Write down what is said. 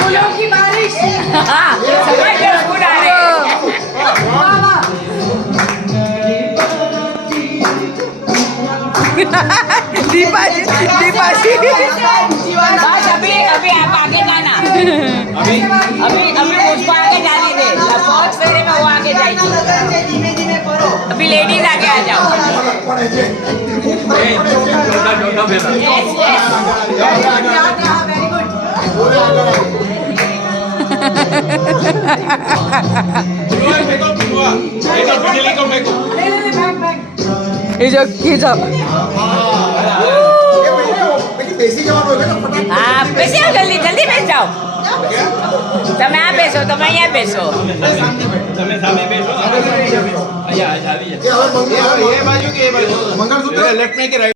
फूलों की बारिश। हाँ समझ गए फूल आ रहे हैं। वाह वाह। दीपा जी बस अभी अभी आप आगे जाना। अभी मुझको आगे जाने दे। बहुत फेरे में वो आगे जाएगी। धीमे धीमे करो। अभी लेडीज आगे आ जाओ। Yes, yes. Very good. ले ले बैग बैग। he's up. हाँ बैसे हो जल्दी जल्दी बैठ जाओ। તમે આ બેસો તમે અહીંયા બેસો। તમે સામે બેસો અહીંયા આવી જાય એ બાજુ કે એ બાજુ મંગળસૂત્ર લેફ્ટ में કે राइट